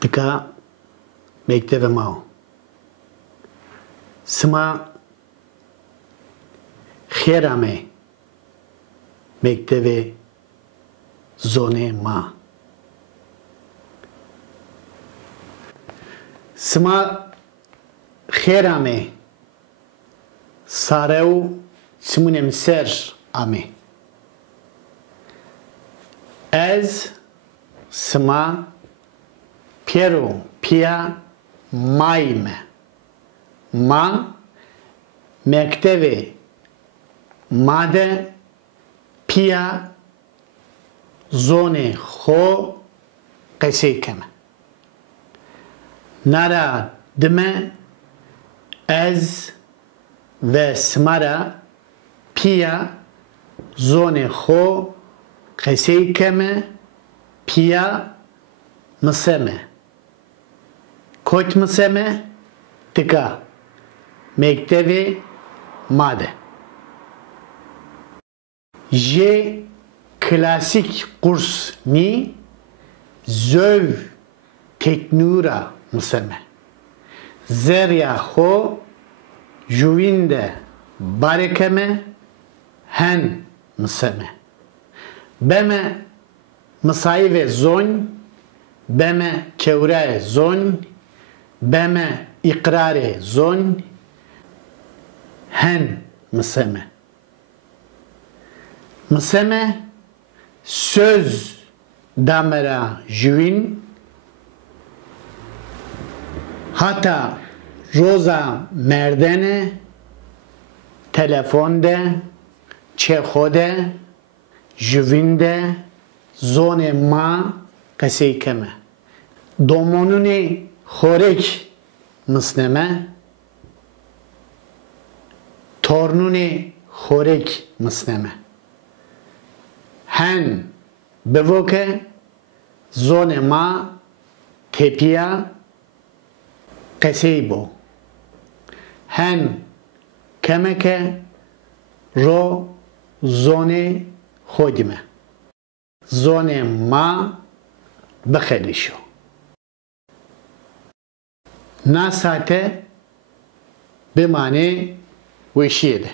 Tika mektebe mao. Sima kherame mektebe zone ma. Sima kherame sareu simunem ser ame. Ez sima Piero pia maime. Ma mektebe made pia zone kho qesekeme. Nara dime ez ve smara pia zone kho qesekeme pia mıseme. Koç mıseme tika mektebi made. Je klasik kurs ni zöv teknura mıseme. Zerya ho juvinde barekeme hen mıseme. Beme mısayı ve zon beme kevre zon beme ikrare zon hen mıseme. Mıseme söz damera juvin hatta roza merdene telefonde çekhode juvinde zone ma qesekeme. Domonuni xorek mısneme tornuni xorek mısneme. Hen bevoke zone ma tepia qeseybo. Hen kemeke ro zone خودمه زون ما بخیلی شو ناساته به معنی وشیده